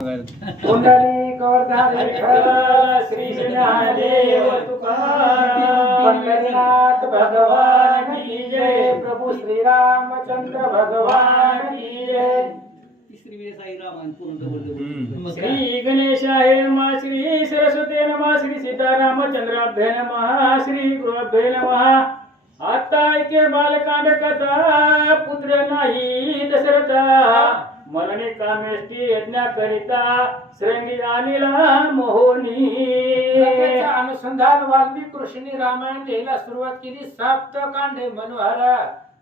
पुंडलिक वरधारी विठ्ठल श्री ज्ञानदेव तुकाराम पंढरीनाथ भगवान की जय। प्रभु श्री रामचंद्र भगवान की जय। श्री गणेशाय नमः, श्री सरस्वती नमः, श्री सीतारामचंद्राभ्य नमः, श्री गुरुभ्य नमः। आता ऐके बालकांड कथा, पुत्र नाही दशरथा, मरणे कामेष्टी यज्ञा करिता श्रृंगी आणिला मोहनी। त्याचा अनुसंधान वाल्मिक ऋषींनी रामायण लिहायला सुरुवात केली। सप्त कांडे मनोहर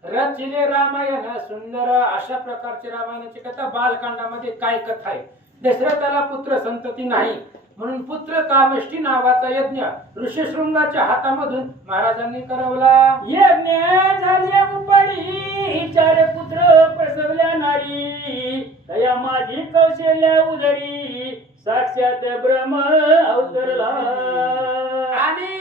रचिले रामायण सुंदर। अशा प्रकारची रामायणाची कथा बालकांडामध्ये काय कथा आहे? दशरथाला पुत्र संतती नाही म्हणून पुत्र कामेष्टी नावाचा यज्ञ ऋषीशृंगाच्या हातामधून महाराजांनी करवला। यज्ञ झाले उपरी, चार पुत्र प्रसवल्या नारी, तया माझी कौशल्या उदरी, साक्षात ब्रह्म अवतरला। आणि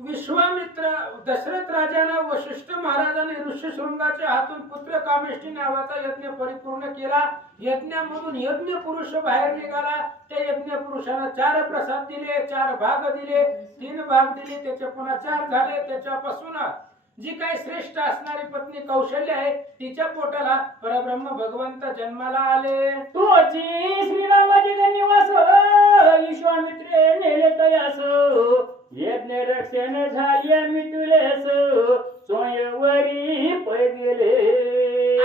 विश्वामित्र दशरथ राजाने वशिष्ठ महाराजांनी ऋषीशृंगाच्या हातून पुत्र कामेष्टी नावाचा यज्ञ परिपूर्ण केला। यज्ञामधून यज्ञ पुरुष बाहेर निघाला। त्या यज्ञ पुरुषाला 4 प्रसाद दिले, 4 भाग दिले, 3 भाग दिले, त्याचे पुन्हा 4 झाले। त्याच्यापासून जी काही श्रेष्ठ असणारी पत्नी कौशल्य आहे तिच्या पोटाला परब्रह्म भगवंत जन्माला आले। तोची श्रीरामाजी निवास विश्वामित्रे नेले तयास, यज्ञ रक्षण झाले मिटुलेस, सोयवरी पै गेले।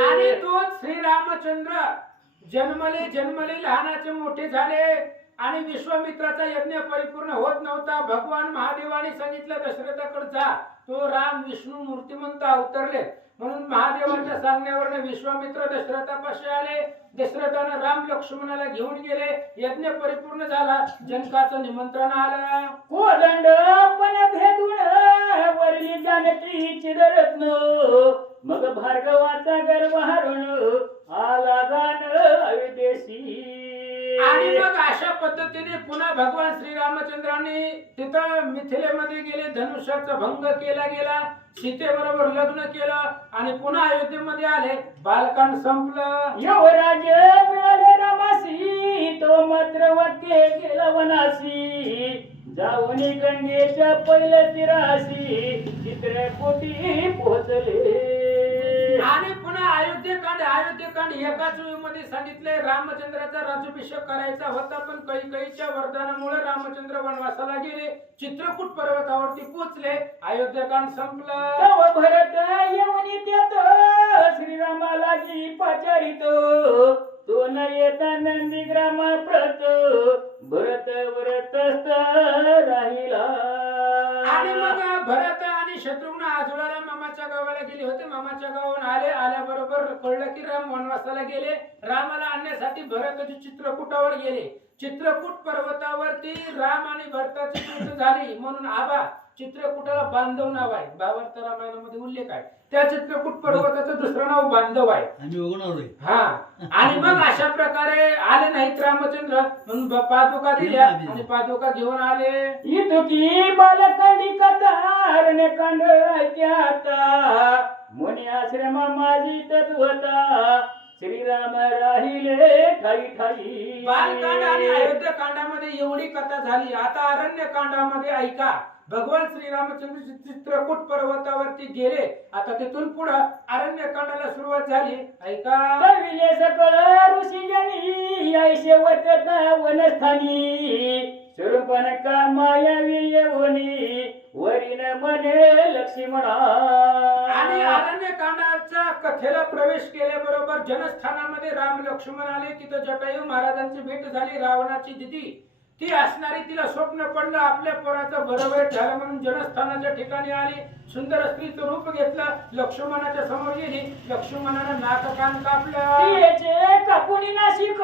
आणि तो श्रीरामचंद्र जन्मले लहानाचे मोठे झाले। आणि विश्वामित्राचा यज्ञ परिपूर्ण होत नव्हता। भगवान महादेवाने सांगितलं दशरथाकडे जा। तो राम विष्णू मूर्तिमंत अवतरले म्हणून महादेवाच्या सांगण्यावरने विश्वामित्र दशरथापाशी आले। दशरथाने राम लक्ष्मणाला घेऊन गेले। यज्ञ परिपूर्ण झाला। जनकाचं निमंत्रण आलं। कोदंड पण भेदून वरली जानकी चिदरत्न, मग भार्गवाचा गर्व हरून आला जाण अयोध्येशी। आणि मग अशा पद्धतीने पुन्हा भगवान श्रीरामचंद्रांनी तिथं मिथिलेमध्ये गेले। धनुष्याचा भंग केला गेला, सीतेबरोबर लग्न केलं आणि पुन्हा अयोध्येमध्ये आले। बालकांड संपलं। युवराज मिळाले रामासी, तो मात्र वाक्य केला वनासी, जाऊन गंगेच्या पहिल्या तीरासी चित्रकूटी पोहोचले। आणि पुन्हा अयोध्येकांड एकाच वेळेमध्ये सांगितले। रामचंद्राचा राज्याभिषेक करायचा होता पण कैकेयीच्या वरदानामुळे रामचंद्र वनवासाला गेले। चित्रकूट पर्वतावरती पोहोचले। अयोध्येकांड संपलं। तव भरत येऊन त्यात श्रीरामाला जी पाचारित, तो न येता नंदीग्रामा प्रत, भरत व्रतस्थ राहिला। आणि मग भरत आणि शत्रुघ्न आजोळाला मामाच्या गावाला गेले होते। मामाच्या गावाहून आल्याबरोबर कळलं की राम वनवासाला गेले। रामाला आणण्यासाठी भरत चित्रकूटावर गेले। चित्रकूट पर्वतावरती राम आणि भरताची भेट झाली म्हणून आबा चित्रकूटाला बांधव नाव आहे। भावार्थ रामायणामध्ये उल्लेख आहे। त्या चित्रकूट पर्वताचं दुसरं नाव बांधव आहे। हा आणि मग अशा प्रकारे आले नाहीत रामचंद्र म्हणून पादुका दिल्या आणि पादुका घेऊन आले। इतकी बालकांडी कथा अरण्यकांड ऐक्याता, मुनी आश्रमा माझी तत्वता, श्रीराम राहिले ठाई ठाई। बालकांड आणि अयोध्याकांडामध्ये एवढी कथा झाली। आता अरण्यकांडामध्ये ऐका। भगवान श्रीरामचंद्र चित्रकूट पर्वतावरती गेले। आता तिथून पुढे अरण्यकांडाला सुरुवात झाली। ऐका। कविले सकळ ऋषी जनी, ऐशे वतता वनस्थानी, स्वरूपन का मायावी येऊनी, वरीन मने लक्ष्मणा। आणि अरण्यकांडाच्या कथेला प्रवेश केल्याबरोबर जनस्थानामध्ये राम लक्ष्मण आले। तिथं जटायू महाराजांची भेट झाली। रावणाची दिदी ती असणारी तिला स्वप्न पडलं आपल्या पोराचं बरोबर झालं म्हणून जनस्थानाच्या ठिकाणी आली। सुंदर स्त्रीचं रूप घेतलं। लक्ष्मणाच्या समोर गेली। लक्ष्मणानं नाक कान कापलं। तिचे कापुनी नाशिक,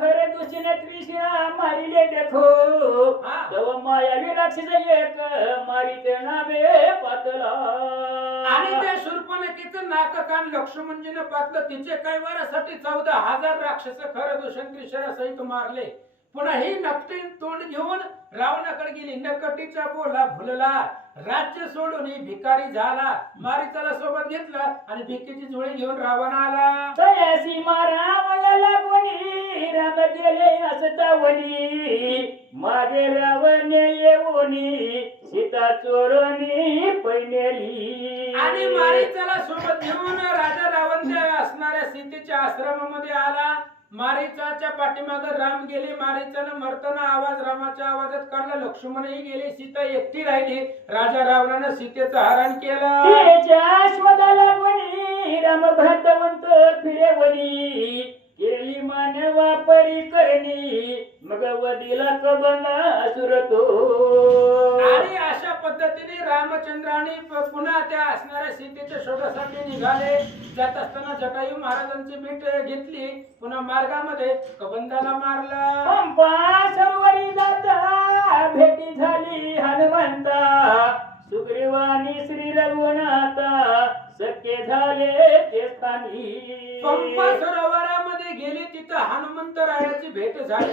खरे दुसरीने त्रिशिरा मारिले देखो, दव मायावी राक्षस एक मारिते नामे पातला। आणि त्या शूर्पणखेचं नाक कान लक्ष्मणजीने पातलं। तिचे कैवारासाठी 14,000 राक्षस खरं दूषण त्रिशिरा सहित मारले। पुन्हा ही नकटी तोंड घेऊन रावणाकडे गेली. नकटीचा बोला भुलला, राज्य सोडून ही भिकारी झाला. मारीचाला सोबत घेतलं आणि भिकेची झोळी घेऊन रावण आला. तयासी मारा लागोनी राम गेले असतावली, माझे रावण येऊनी सीता चोरणी पैनेली. आणि मारीचाला सोबत घेऊन राजा रावण त्या असणाऱ्या सीतेच्या आश्रमामध्ये आला. मारीचाच्या पाठीमागे राम गेले. मारीचानं मरताना आवाज रामाच्या आवाजात काढला. लक्ष्मणही गेले. सीता एकटी राहिली. राजा रावणानं सीतेचं हरण केलं. तिच्या शोधाला कोणी राम भ्रातवंत फिरेवली, केली मानवा परी करणी मग वदिला कबंगा असुरतो. आणि अशा पद्धतीने रामचंद्राने पुन्हा त्या असणाऱ्या सीतेच्या शोधासाठी निघाले. जात असताना जटायू महाराजांची भेट घेतली. पुन्हा मार्गामध्ये कबंदाला मारला. पंपा सरोवरी जाता भेटी झाली हनुमंता, सुग्रीवानी श्री रघुनाथा सख्य झाले ते स्थानी. पंपा सरोवरामध्ये गेली. तिथं हनुमंतरायाची भेट झाली.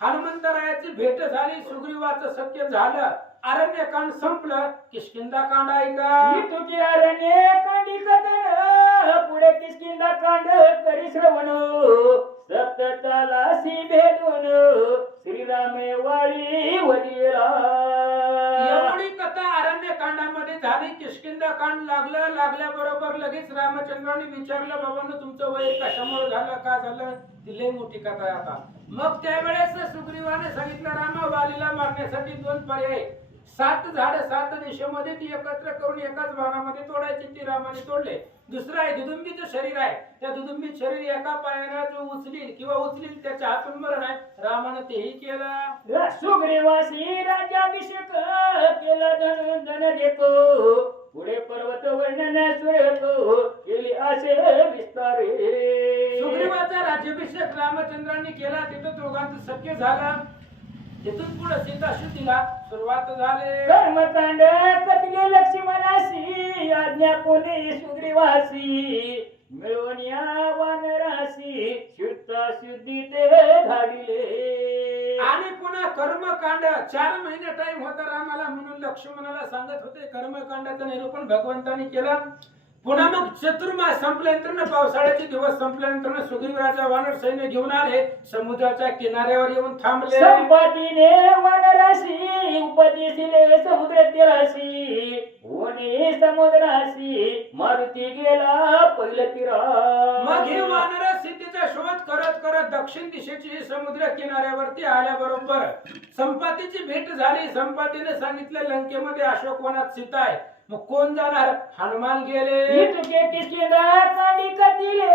हनुमंतरायाची भेट झाली. सुग्रीवाचं सख्य झालं. अरण्यकांड संपलं. किष्किंधा ऐका. तुझी अरण्य कांडी कथन पुढे किष्किंधा कांड करी श्रवण, सप्ततालासी भेटून श्रीरामे वाळी वडिला. एवढी कथा अरण्यकांडामध्ये झाली. किष्किंधा कांड लागल्याबरोबर लगेच रामचंद्राने विचारलं, बाबांनो तुमचं वय कशामुळे झालं, का झालं? ती लय मोठी कथा आहे आता. मग त्यावेळेस सुग्रीवाने सांगितलं, रामा वालीला मारण्यासाठी 2 पर्याय. 7 झाड 7 दिशेमध्ये ती एकत्र करून एकाच बाणामध्ये तोडायची. ती रामाने तोडले. दुसरं आहे दुदुंबीचं शरीर आहे. त्या दुदुंबीत शरीर एका पायाने जो उचलील त्याच्या हातून मरण आहे. रामानं तेही केलं. सुग्रीवासी राज्याभिषेक केला धन देखो, पुढे पर्वत वर्णन सुरेखो केली असे विस्तारे. सुग्रीवाचा राज्याभिषेक रामचंद्रांनी केला. तिथं दोघांचं सख्य झालं. तिथून पुढे सीताशुद्धीला सुरुवात झाली. कर्मकांड कथले लक्ष्मणासी, आज्ञा कोणी सुग्रीवासी, मिळून या वानरासी शुद्धा शुद्धी ते धाडिले. आणि पुन्हा कर्मकांड 4 महिने टाइम होता रामाला, म्हणून लक्ष्मणाला सांगत होते. कर्मकांडाचं निरूपण भगवंतानी केलं. पुन्हा मग चतुर्मास संपल्यानंतर, पावसाळ्याचे दिवस संपल्यानंतर सुग्रीवाचा वानर सैन्य घेऊन आले. समुद्राच्या किनाऱ्यावर येऊन थांबले. संपतीने वनराशी उपदेशिले समुद्र तिराशी, ओने समुद्राशी मारुती गेला पहिलं तिरा. मग हे वानर सीतेचा शोध करत दक्षिण दिशेची समुद्र किनाऱ्यावरती आल्याबरोबर संपातीची भेट झाली. संपातीने सांगितलं, लंकेमध्ये अशोकवनात सीता आहे. मग कोण जाणार? हनुमान गेले. कांडी कथिले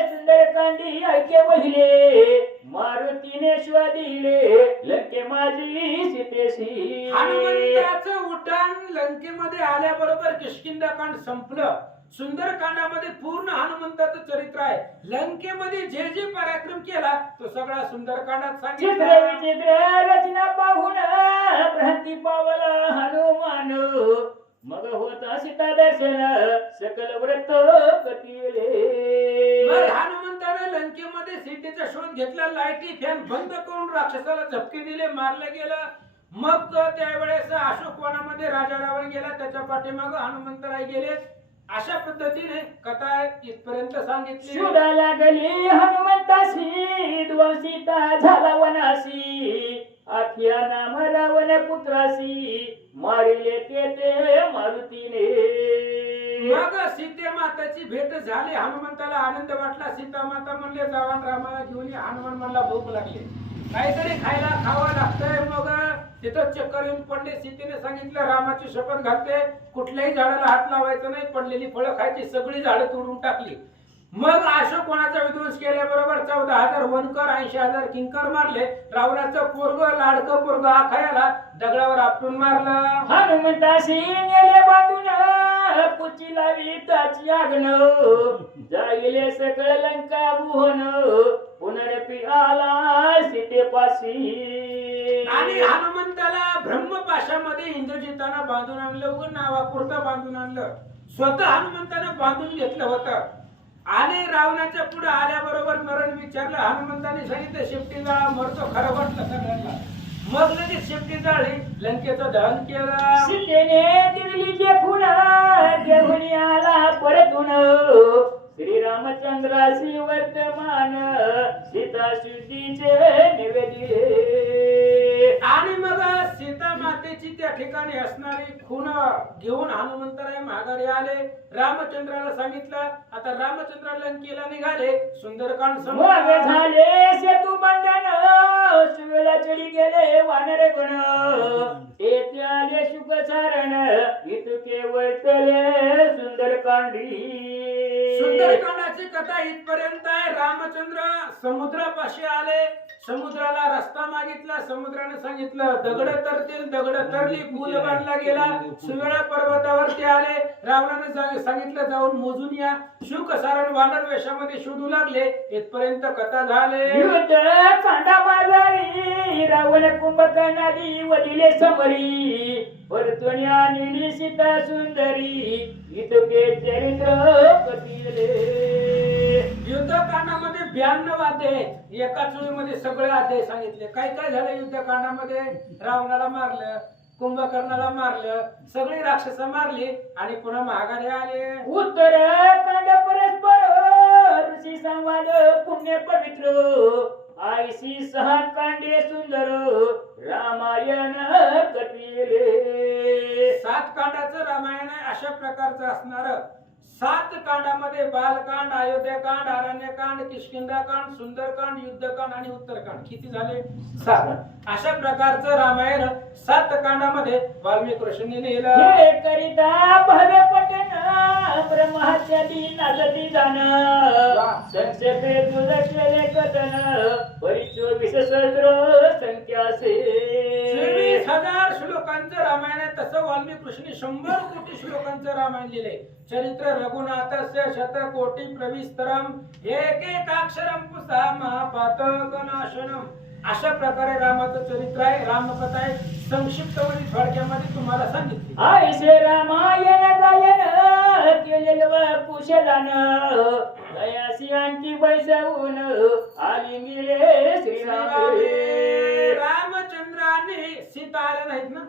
सुंदर कांडी ऐके वहिले, मारुतीने दिले लंके माझी सीतेशी. हनुमंताचं उड्डाण लंकेमध्ये आल्याबरोबर किष्किंधाकांड संपलं. सुंदरकांडामध्ये पूर्ण हनुमंताचं चरित्र आहे. लंकेमध्ये जे जे पराक्रम केला तो सगळा सुंदरकांडात सांगितलं. विचित्र रचना पाहून भ्रांती पावला हनुमान, मग होता सीता दर्शन सकल व्रत कटिले. हनुमंताने लंकेमध्ये सीतेचा शोध घेतला. लाईटी फॅन बंद करून राक्षसाला झपके दिले. मारलं गेलं. मग त्यावेळेस अशोकवनामध्ये राजा रावण गेला. त्याच्या पाठीमागे हनुमंतराय गेले. अशा पद्धतीने कथा इथपर्यंत सांगितली. शोधा लागली हनुमंतासी, द्वंसिता झाला वनासी, आख्या नाम रावण पुत्रासी, मारिले ते मारुतीने. मग सीते माताची भेट झाली. हनुमंताला आनंद वाटला. सीता माता म्हणले, जावान रामाला घेऊन ये. हनुमान म्हणला, भूक लागली, काहीतरी खायला खावं लागतंय. मग तिथं चक्कर येऊन पडले. सीतेने सांगितलं, रामाची शपथ घालते, कुठल्याही झाडाला हात लावायचं नाही, पडलेली फळं खायची. सगळी झाडं तोडून टाकली. मग अशोकवनाचा विध्वंस केल्याबरोबर 14,000 वनकर 80,000 किंकर मारले. रावणाचं पोरग लाडकं पोरग आखायाला दगडावर आपटून मारलं. हनुमंताशी नेले बांधून पुची लावी त्याची आगन, जाईले सकळ लंका बुहन, पुनरपी आला सीतेपाशी. आणि हनुमंताला ब्रह्मपाशामध्ये इंद्रजितानं बांधून आणलं. उगं नावापुरतं बांधून आणलं. स्वतः हनुमंतानं बांधून घेतलं होतं. आणि रावणाच्या पुढे आल्याबरोबर मरण विचारलं. हनुमंताने सांगितलं शेपटी जाळा, मरतो. खरं वाटलं सगळ्यांना. मग लगेच शेपटी जाळी, लंकेचं दहन केलं. सीतेने दिली जे खुण घेऊन आला परतून श्री रामचंद्रासी वर्तमान सीता शुद्धीचे निवेदिले. आणि मग सीता मातेची त्या ठिकाणी असणारी खूण घेऊन हनुमंतराय माघारी आले. रामचंद्राला सांगितलं. आता रामचंद्र लंकेला निघाले. सुंदरकांड मग झाले सेतू बंधन सुवेला चढी गेले वानर गण येथे आले शुक चारण इतके वैतले सुंदरकांडी. सुंदरकांडाची कथा इथपर्यंत आहे. रामचंद्र समुद्रापाशी आले. समुद्राला रस्ता मागितला. समुद्राने सांगितलं दगड तरतील. दगड तरली. पूल बांधला गेला. सुवेळा पर्वतावरती आले. रावणाने सांगितलं जाऊन मोजून या. शुक सारण वानर वेशामध्ये शोधू लागले. इथपर्यंत कथा झाले. युद्ध कांडा बाजारी रावण कुंभकर्णादी वदिले समरी परतून आणली सीता सुंदरी इतके चरित्र कथिले. युद्धकांडामध्ये 92 अध्याय आहेत. एकाच वेळीमध्ये सगळे अध्याय सांगितले. काय काय झालं युद्धकांडामध्ये. रावणाला मारलं, कुंभकर्णाला मारलं, सगळी राक्षस मारली आणि पुन्हा माघारी आले. उत्तर कांड परस्पर ऋषी संवाद पुण्य पवित्र आईशी सहा कांडे सुंदर रामायण कथिले. 7 कांडाचं रामायण आहे. अशा प्रकारचं असणार. 7 कांडामध्ये बालकांड, अयोध्याकांड, अरण्यकांड, किष्किंधाकांड, सुंदरकांड, युद्धकांड आणि उत्तरकांड. किती झाले? 7. अशा प्रकारचं रामायण 7 कांडामध्ये वाल्मिक ऋषींनी लिहिलं. हे करिता भव्य पठण ब्रह्माच्यादी नाचती जाण संक्षेपे तुझ केले कथन परी 24 सहस्र संख्यासे. 24,000 श्लोकांचं रामायण आहे. तसं वाल्मिक ऋषींनी 100 कोटी श्लोकांचं रामायण लिहिले. चरित्र रघुनाथस्य शतकोटी प्रविस्तरम एकेकाक्षरम पुसा महापातकनाशनम. अशा प्रकारे रामाचं चरित्र आहे. रामकथा आहे. संक्षिप्त मध्ये थोडक्यामध्ये तुम्हाला सांगितली. आईसे रामायण गायन केलेलं कुशलान दयासी आणखी बैसवून आली मिळे श्रीराम. रामचंद्राने सीता आल्या नाहीत ना.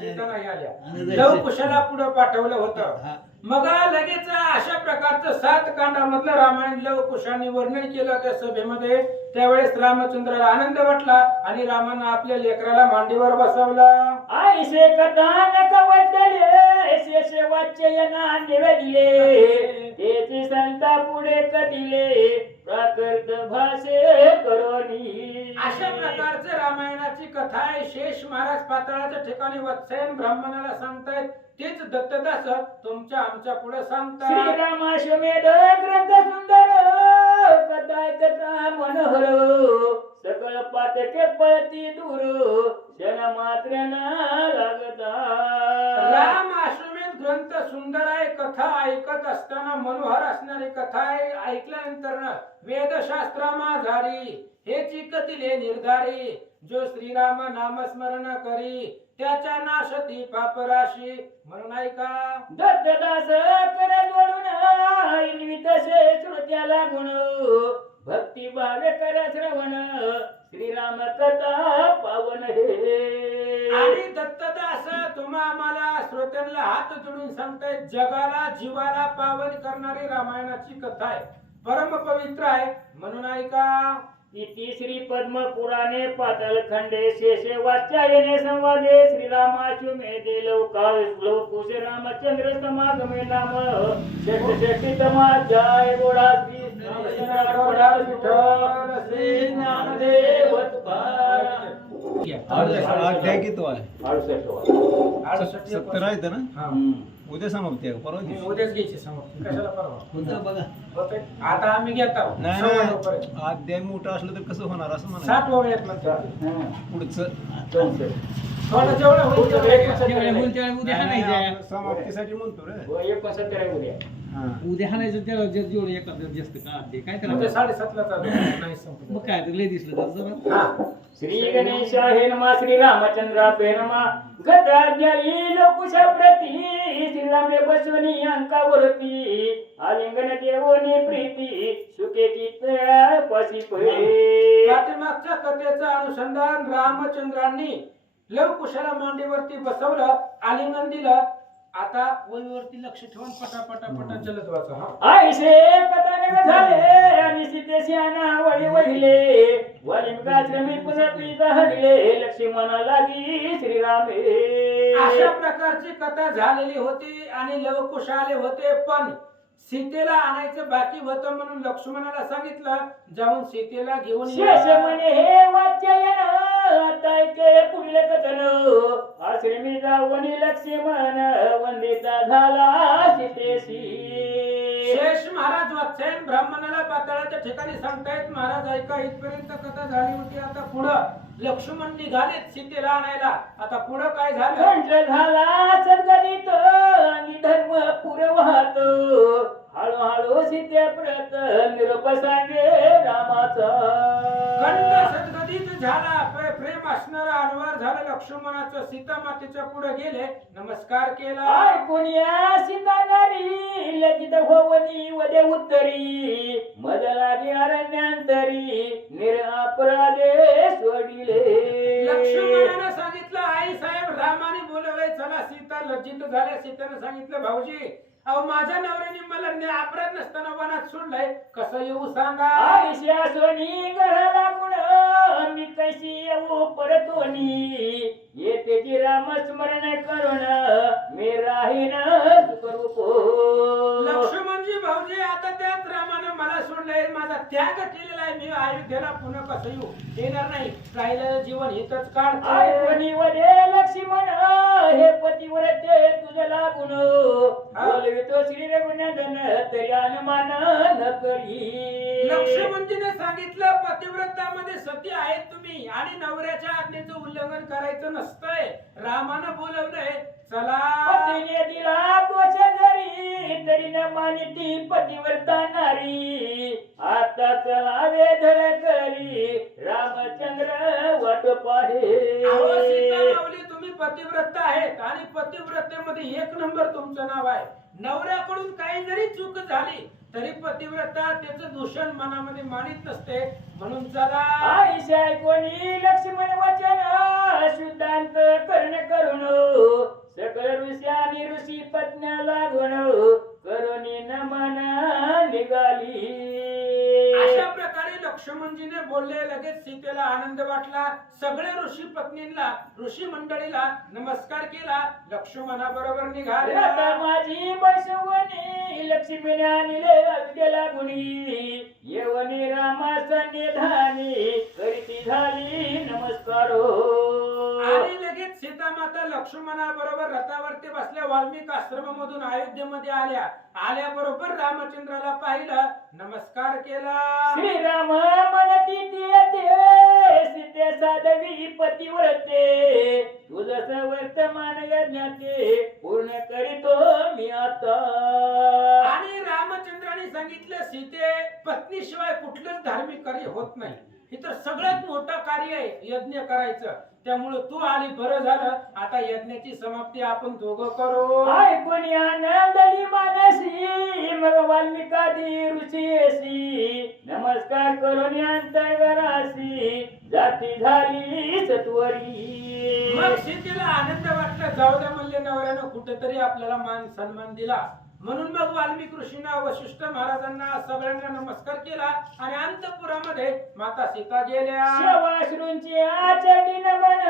सीता नाही आल्या. लव कुशाला पुढे पाठवलं होतं. मग लगेच अशा प्रकारचं 7 कांडामधलं रामायण लव कुशाने वर्णन केलं त्या सभेमध्ये. त्यावेळेस रामचंद्राला आनंद वाटला आणि रामानं आपल्या लेकराला मांडीवर बसवलं. आईसे कथानक वाटले शेष वाच्यना निवेदिले तेची संता पुढे कथिले प्राकृत भाषे करोनी. अशा प्रकारचं रामायणाची कथा आहे. शेष महाराज पाताळाच्या ठिकाणी वत्सायन ब्राह्मणाला सांगतायत. तेच दत्तदास तुमच्या आमच्या पुढे सांगतात. श्रीरामाश्वमेध ग्रंथ सुंदर कथाय कथा मनोहर सकळ पातके पळती दूर जन मात्र लागता. राम अश्वमेध ग्रंथ सुंदर आहे. कथा ऐकत असताना मनोहर असणारी कथा आहे. ऐकल्यानंतर वेदशास्त्रमा झारी हे चिकतिले निर्धारी जो श्रीराम नामस्मरण करी त्याच्या नाशती पापराशी. म्हणून ऐका दत्तदास कर जोडून इनवितसे श्रोत्याला गुण भक्ती भावे कर श्रवण श्रीराम कथा पावन हे. आणि दत्तदास तुम्हा आम्हाला श्रोत्यांना हात जोडून सांगताय जगाला जीवाला पावन करणारी रामायणाची कथा आहे. परम पवित्र आहे. म्हणून ऐका. इति श्री पद्म पुराणे पाताल खंडे शेषे वाच्यायने संवादे श्रीरामाश्वमेधे लवकाळ श्लोकुश रामचंद्र समागमे नाम षष्ठी तमाध्याय गोडा श्री श्री ज्ञानदेव तुकाराम. अध्याय किती आहे? 68 70 आहेत ना. हा. उद्या समाप्ती आहे. परवा दिवशी. उद्याच घ्यायची समाप्ती. कशाला परवा. कोणतं बघा. होतंय. आता आम्ही घेत आहोत. नाही सव्वा नाही. नऊपर्यंत. अध्याय मोठा असलं तर कसं होणार असं म्हणा. 60 ओळी आहेत म्हणतात. पुढचं थोडं जेवढं होईल तेवढं घ्या. नाही, नाही, आपण समाप्तीसाठी म्हणतो रे. 69 उद्या हा. उद्या हाणायचं त्याला जेवढं एखादं जास्त का ते काय म्हणजे करायचं 7:30 ला चालू आहे. नाही संपलं. मग काय ते लय दिसलं तर जरा. हा. श्री गणेशाय नमः श्री रामचंद्रापे नमः गताज्ञाई लोकुशा प्रती श्रीरामे बसवनी अंकावरती आलिंगन देवनी प्रीती सुखे कितळा पाशी पळे पाठीमागच्या कथेचं अनुसंधान रामचंद्रांनी लवकुशाला मांडीवरती बसवलं, आलिंगन दिलं. आता वहीवरती लक्ष ठेवून पटापटा जलद वाचा. हा. आईशे कथानक झाले आणि सीतेशी अनावळी वहिले वालिंगाश्रमी पुन्हा पिता हडले लक्ष्मणा लागी श्रीरामे अशा प्रकारची कथा झालेली होती आणि लवकुश आले होते, पण सीतेला आणायचं बाकी होतं म्हणून लक्ष्मणाला सांगितलं जाऊन सीतेला घेऊन ये. शेष म्हणे हे वाच्ययन आता ऐके पुढले कथन आश्रमी जावणी लक्ष्मण वंदिता झाला सीतेशी शेष महाराज वात्स्यायन ब्राह्मणाला पाताळाच्या ठिकाणी सांगतायत, महाराज ऐका, इथपर्यंत कथा झाली होती. आता पुढं लक्ष्मण निघालेत सीतेला आणायला. आता पुढं काय झालं? कंठ झाला सद्गदित आणि धर्म पुरवहात हळूहळू सीतेप्रत निरोप सांगे रामाचा कंठ सद्गदित झाला, प्रेम असणारा अनवर झालं लक्ष्मणाचं. सीता मातेच्या पुढे गेले, नमस्कार केला. ऐकून या सीता नारी लजित होवनी वदे उत्तरी मदलागी अरण्यांतरी निरपराधे सोडिले लक्ष्मणाने सांगितलं, आई साहेब रामाने बोलवले, चला. सीता लज्जित झाल्या. सीतेने सांगितलं, भाऊजी अहो माझ्या नवऱ्याने मला अपराध नसताना वनात सोडलंय, कसं येऊ सांगा. आयुष्या सोनी गळा लागून मी कशी येऊ परतोनी येते की राम स्मरण करून मी राहीन सुखरूप लक्ष्मणजी भाऊजी आता त्यात रामानं मला सोडलंय, माझा त्याग केलेला आहे, मी अयोध्येला पुन्हा कसं येऊ, येणार नाही. राहिलं जीवन हितच काढतो. आयकोनी वदे लक्ष्मण हे पतिव्रते तुझ लागून बोलवितो श्री रघुनंदन तरी अनुमान न करी लक्ष्मणजीने सांगितलं, पतिव्रतामध्ये सती आहेत तुम्ही आणि नवऱ्याच्या आज्ञेचं उल्लंघन करायचं नसतंय. रामानं बोलवलंय, चला. पतीने दिला दोष जरी तरी न मानिती पतिव्रता नारी आता चला वेधर करी रामचंद्र वाट पाहे अहो सीता माऊली, तुम्ही पतिव्रता आहेत आणि पतिव्रतेमध्ये एक नंबर तुमचं नाव आहे. नवऱ्याकडून काही जरी चूक झाली तरी पतिव्रता त्याचं दूषण मनामध्ये मानित नसते, म्हणून चला. आईशा कोणी लक्ष्मण वचन शुद्धांत कर्ण करून सकल ऋषी आणि ऋषी पत्न्या लागून करुणी नमन निघाली. अशा प्रकारे लक्ष्मणजीने बोलले. लगेच सीतेला आनंद वाटला. सगळ्या ऋषी पत्नींना, ऋषी मंडळीला नमस्कार केला. लक्ष्मणा बरोबर निघाले. आता माझी बैसवणी लक्ष्मीने आणले अयोध्येला गुणी येवनी रामाचा निधानी करीती झाली नमस्कार आणि लगेच सीता माता लक्ष्मणा बरोबर रथावरती बसल्या वाल्मिक आश्रमामधून अयोध्येमध्ये आल्या. आल्याबरोबर रामचंद्राला पाहिलं, नमस्कार केला. श्रीराम म्हणती येते सीते साधवी पतिव्रते तुझस वर्तमान यज्ञाते पूर्ण करीतो मी आता. आणि रामचंद्राने सांगितलं, सीते पत्नीशिवाय कुठलंच धार्मिक कार्य होत नाही. हे तर सगळ्यात मोठं कार्य आहे यज्ञ करायचं. त्यामुळे तू आली, बरं झालं. आता यज्ञाची समाप्ती आपण दोघं करू. ऐकून आनंदली मानसी मग वाल्मिकादी ऋषीसी नमस्कार करून अंतर्गरासी जाती झाली सत्वरी. मग सीतेला आनंद वाटला. जाऊ द्या म्हणले नवऱ्यानं कुठेतरी आपल्याला मान सन्मान दिला. म्हणून मग वाल्मिक ऋषींना, वशिष्ठ महाराजांना सगळ्यांना नमस्कार केला आणि अंतपुरामध्ये माता सीता गेल्या. शवाश्रूंची आचरणी नमन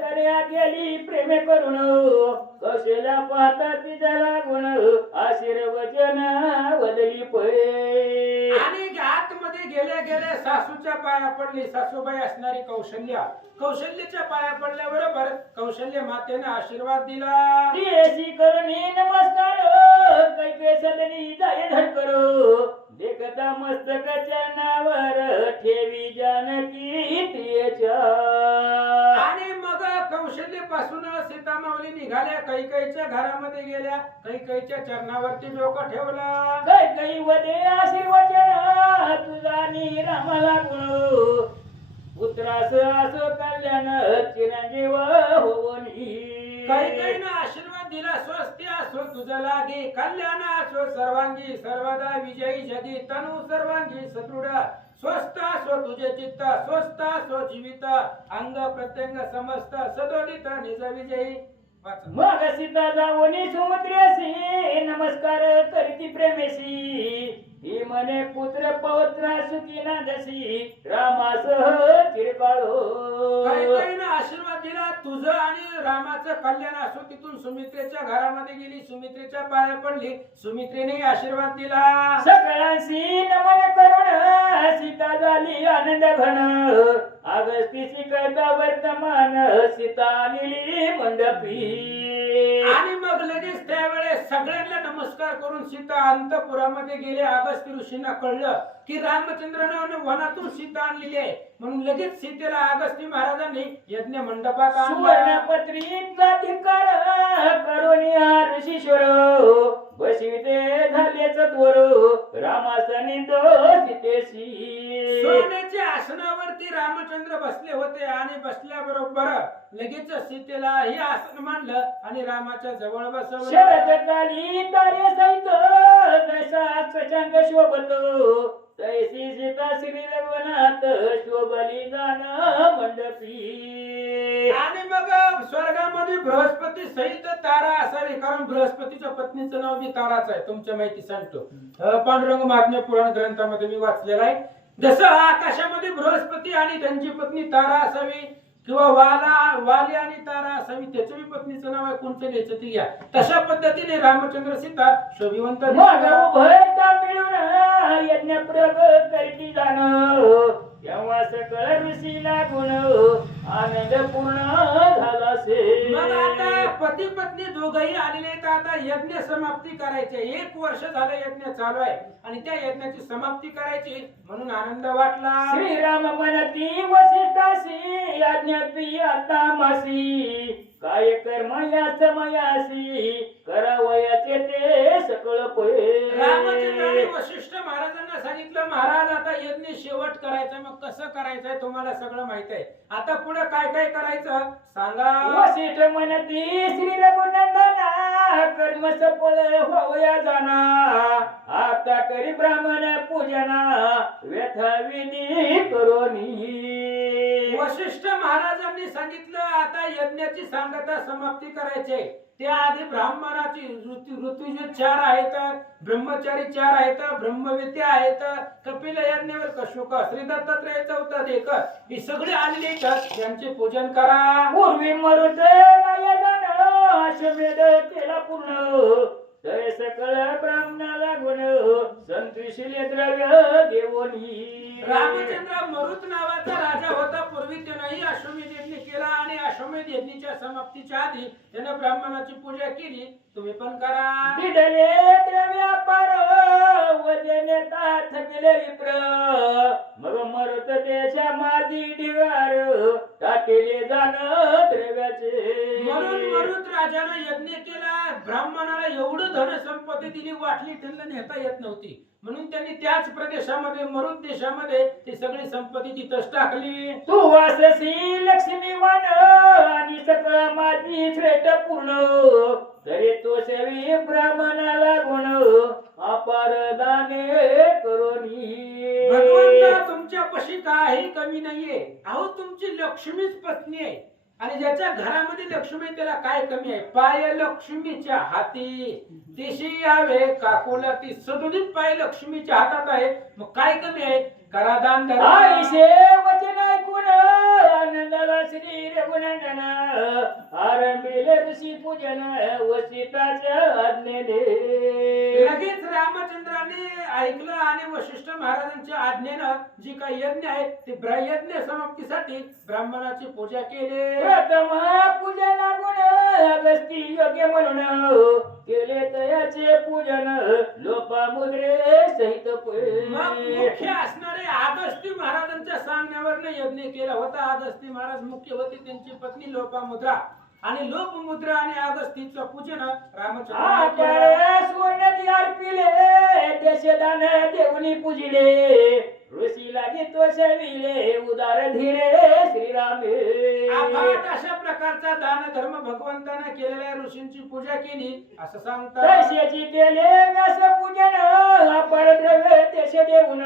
कर्या गेली प्रेम करून कशेला पाहता तिचा लागून आशीर्वचन वदली पळे. आणि आतमध्ये गेल्या गेल्या सासूच्या पाया पडली. सासूबाई असणारी कौशल्याच्या पाया पडल्याबरोबर कौशल्य मातेने आशीर्वाद दिला. ती करुणी नमस्कार कैके सदनी जाय धडकरो देखता मस्तक चरणावर ठेवी जानकी तिच्या. आणि मग कौशल्यपासून सीता माऊली निघाल्या, कैकेयीच्या घरामध्ये गेल्या, कैकेयीच्या चरणावरती डोकं ठेवलं. काही वदे आशीर्वचन तुझा आणि रामाला गुण पुत्रास असो कल्याण चिरंजीव होवनी. कैकेयीनं आशीर्वाद दिला, स्वस्ती असो तुझं लागे, कल्याण असो सर्वांगी, सर्वदा विजयी जगी, तनु सर्वांगी सदृढ, स्वस्थ असो तुझे चित्त, स्वस्थ असो जीवित, अंग प्रत्यंग समस्त सदोदित निज विजयी. वाचा. मग सीता जाऊनी सुमुद्रेसी नमस्कार करीती प्रेमेशी, ही म्हणे पुत्र पौत्र सुखी ना जशी रामासह चिरकाळो. कैकेयीनं आशीर्वाद दिला, तुझं आणि रामाचं कल्याण असो. तिथून सुमित्रेच्या घरामध्ये गेली, सुमित्रेच्या पाया पडली, सुमित्रेने आशीर्वाद दिला. सकळांशी नमन करुण सीता झाली आनंद घन, अगस्तीची करता वर्तमान सीता निली मंडपी. आणि मग लगेच त्यावेळेस सगळ्यांना नमस्कार करून सीता अंतपुरामध्ये गेले. अगस्त्य ऋषींना कळलं की रामचंद्रानं वनातून सीता आणलेली आहे, म्हणून लगेच सीतेला अगस्त्य महाराजांनी यज्ञ मंडपात आणलं. सुवर्णपत्रीचा धिक्कार करुणी हा ऋषीश्वर, बसविते झालेच त्वर रामासनिंद सीतेशी. सोन्याच्या आसनावरती रामचंद्र बसले होते आणि बसल्याबरोबर लगेच सीतेला हे आसन मांडलं आणि रामाच्या जवळ बसवलं. शरदकाली तारे सहित जसा प्रचंड शोभत, तैसी सीता श्री रघुनाथ शोभली जाण मंडपी. आणि मग स्वर्गामध्ये बृहस्पती सहित तारा असावी, कारण बृहस्पतीच्या पत्नीचं नाव बी ताराच आहे. तुमच्या माहिती सांगतो, पांडुरंग महात्म्य पुराण ग्रंथामध्ये मी वाचलेलं आहे. जसं आकाशामध्ये बृहस्पती आणि त्यांची पत्नी तारा असावी, किंवा वाली आणि तारा असावी, त्याच्या बी पत्नीचं नाव आहे, कोणतं घ्यायचं ते घ्या. तशा पद्धतीने रामचंद्र सीता शोभिवंत मग उभयता मिळून यज्ञ प्रग करीती जाण, तेव्हा सकळ ऋषीला गुण आनंद पूर्ण झाला से. मग आता पती पत्नी दोघही आलेले आहेत. आता यज्ञ समाप्ती करायचे. 1 वर्ष झालं यज्ञ चालू आहे आणि त्या यज्ञाची समाप्ती करायची, म्हणून आनंद वाटला. श्रीराम म्हणती वसिष्ठासी आज्ञाती आता मासी, काय कर्म या समयासी करावयाचे ते सकळ रामचंद्राने पोहे. वशिष्ठ महाराजांना सांगितलं, महाराज आता यज्ञ शेवट करायचा. मग कसं करायचंय तुम्हाला सगळं माहित आहे. आता पुढे काय काय करायचं सांगा. वसिष्ठ म्हणती श्री रघुनंदना कर्म सफळ होऊया जाना, आता करी ब्राह्मण पूजना व्यथा विधी करोनी. वशिष्ठ महाराजांनी सांगितलं आता यज्ञाची सांगता समाप्ती करायची. त्याआधी ब्राह्मणाची ऋतुज 4 आहेत, ब्रह्मचारी 4 आहेत, ब्रह्मविद्या आहेत, कपिल यज्ञवर कशुक, श्री दत्तात्रय चौथा देख, ही सगळी आलेली आहेत. यांचे पूजन करा. पूर्वी मरुत नयन अश्वमेध केला पूर्ण, तय सकळ ब्राह्मणाला गुण संतुशिले द्रव्य देवोनी. रामचंद्र मरुत नावाचा राजा होता. पूर्वी त्यानंही अश्वमेध यज्ञ केला आणि अश्वमेध यज्ञाच्या समाप्तीच्या आधी त्यानं ब्राह्मणाची पूजा केली. तुम्ही पण करा. दिडले द्रव्यापार वजने थकले विप्र, मग मरुत देशा माझी ढिगार टाकेले जाण द्रव्याचे. म्हणून मरुत राजानं यज्ञ केला. ब्राह्मणाला एवढं धन संपत्ती दिली, वाटली त्यांना नेता येत नव्हती, म्हणून त्यांनी त्याच प्रदेशामध्ये मरुत देशामध्ये ती सगळी संपत्ती तिथंच टाकली. तू वाससी लक्ष्मीवान आणि सकळ माझी श्रेष्ठ पूर्ण, तरी तो सेवी ब्राह्मणाला गुण अपार दाने करोनी. भगवंता तुमच्यापाशी काही कमी नाहीये. अहो तुमची लक्ष्मीच पत्नी आहे आणि ज्याच्या घरामध्ये लक्ष्मी आहे त्याला काय कमी आहे. पाय लक्ष्मीच्या हाती दिशी यावे काकुला, ती सदुदित पाय लक्ष्मीच्या हातात आहे, मग काय कमी आहे. करा दान धर्म. आईशे वचन ऐकून आनंदाला श्री रघुनंदन, आरंभिले ऋषी पूजन वसिष्ठाच्या आज्ञेने. लगेच रामचंद्राने ऐकलं आणि वशिष्ठ महाराजांच्या आज्ञेनं जी काही यज्ञ आहे ते यज्ञ समाप्तीसाठी ब्राह्मणाची पूजा केली. प्रथम पूजा लागून अगस्ती योग्य म्हणून केले तयाचे पूजन लोपामुद्रे सहित मग मुख्य असणारे अगस्ती महाराजांच्या सांगण्यावरनं यज्ञ केला होता. अगस्ती महाराज मुख्य होते, त्यांची पत्नी लोपामुद्रा आणि लोपमुद्रा आणि अगस्तीचं पूजन रामचंद्र सोन्यात अर्पिले देशदान देवनी पूजिले ऋषी लागी तो शविले उदार धीरे श्रीरामे. अफाट अशा प्रकारचा दान धर्म भगवंताने केलेल्या ऋषींची पूजा केली असं सांगतात. तशाची केले व्यास पूजन परद्रव्य देश देऊन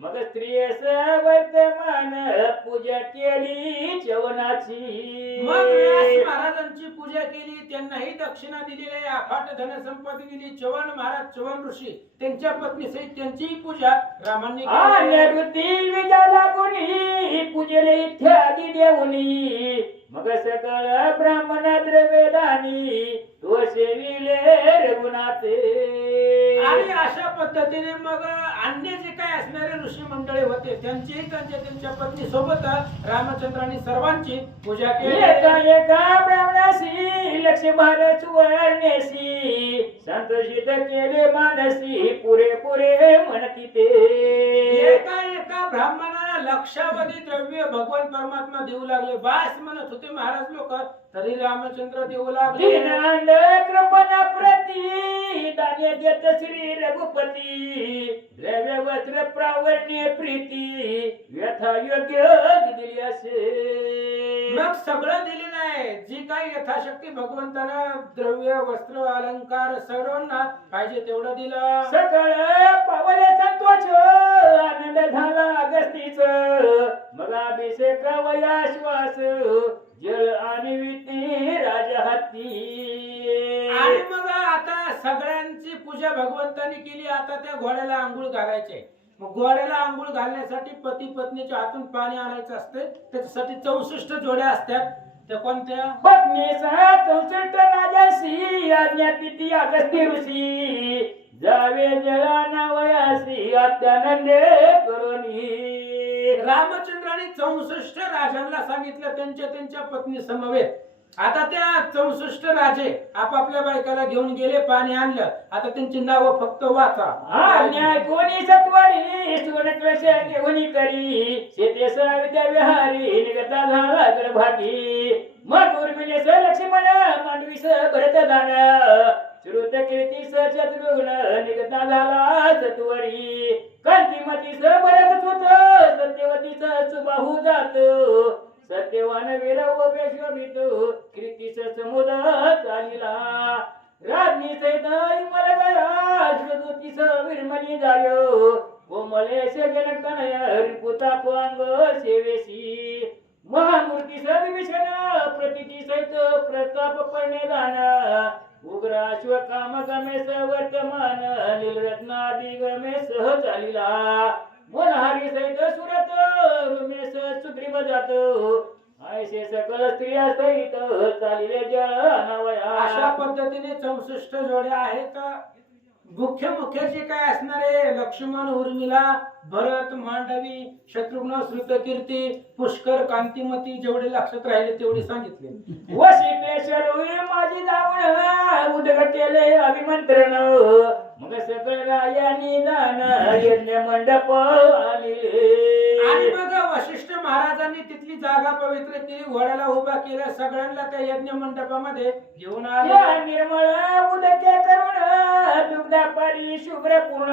मग स्त्रियस वर्तमान पूजा केली चवनाची. मग व्यास महाराजांची पूजा केली, त्यांनाही दक्षिणा दिलेली आहे, अफाट धनसंपत्ती दिली. चवन महाराज चवन ऋषी त्यांच्या पत्नी सहित त्यांचीही पूजा रामांनी केली. निवृत्ती विजाला कोणी पूजले इत्यादी देऊनी मग सकळ ब्राह्मण द्रव्यदानी तो सेविले रघुनाथे. आणि अशा पद्धतीने मग अन्य जे काय असणारे ऋषी मंडळी होते त्यांचीही त्यांच्या पत्नी सोबत रामचंद्रांनी सर्वांची पूजा केली. एका एका ब्राह्मणासी लक्ष भार सुवर्णेसी संतोषित केले मानसी पुरे पुरे म्हणती ते. एका एका ब्राह्मणाला लक्षावधी द्रव्य भगवान परमात्मा देऊ लागले. बास म्हणत होते महाराज लोक, तरी रामचंद्र देऊ लागले. दीनांद कृपणा प्रती दान्य देत श्री रघुपती द्रव्य वस्त्र प्रावण्य प्रीती व्यथा योग्य दिली असे. मग सगळं दिलेलं आहे, जी काही यथाशक्ती भगवंतानं द्रव्य वस्त्र अलंकार सर्वांना पाहिजे तेवढं दिलं. सकळ पावले संतोष आनंद झाला अगस्तीच मग अभिषेक वयाश्वास जल आणि विती राजहत्ती. आणि मग आता सगळ्यांची पूजा भगवंतानी केली. आता त्या घोड्याला आंघोळ घालायचे. मग घोड्याला आंघोळ घालण्यासाठी पती पत्नीच्या हातून पाणी आणायचं असते. त्याच्यासाठी 64 जोड्या असतात. त्या कोणत्या? पत्नीचा 64 राजाशी आज्ञा तिथी अगस्ती ऋषी जावे जळाना वयासी अत्यानंदे करुणी. रामचंद्राने 64 राजांना सांगितलं त्यांच्या पत्नी समवेत. आता त्या 64 राजे आपापल्या बायकाला घेऊन गेले, पाणी आणलं. आता त्यांची नावं फक्त वाचा. न्याय कोणी सत्वारी सुवर्णकलश घेऊन करी शेते विद्या विहारी निगता झाला गर्भागी. मग उर्मिलेस लक्ष्मण मांडवीस भरत दान श्रुत कीर्तीस शत्रुघ्न निगता झाला सत्वरी. कांतिमतीस भरत सुत सत्यवतीस सुबाहू जात सत्यवान वीरव वेशमित कीर्तीस समुद चालिला. राज्ञी सहित विमल गया श्रुतीस विरमणी जाय कोमलेश जनकनय रिपुता पांग सेवेसी. महामूर्तीस विभीषण प्रतिती सहित प्रताप परिधान उग्राश्व काम गमेश वर्तमान नीलरत्नादी गमेश चालिला. मनहारी सहित सुरत रुमेश सुग्रीव जात ऐसे सकल स्त्रिया सहित चालिले जळानवया. अशा पद्धतीने 64 जोड्या आहेत. मुख्य जे काय असणारे लक्ष्मण उर्मिला भरत मांडवी शत्रुघ्न श्रुतकीर्ती पुष्कर कांतिमती जेवढे लक्षात राहिले तेवढे सांगितले. वशिकेश्वरी माझी जाऊन उदग केले अभिमंत्रण मग सकळ रायानी दान यज्ञ मंडप आलेले. आणि मग वशिष्ठ महाराजांनी तिथली जागा पवित्र केली, घोड्याला उभा केलं, सगळ्यांना त्या यज्ञ मंडपामध्ये घेऊन आले. निर्मळ उदके करून दुग्धा पारी शुभ्र पूर्ण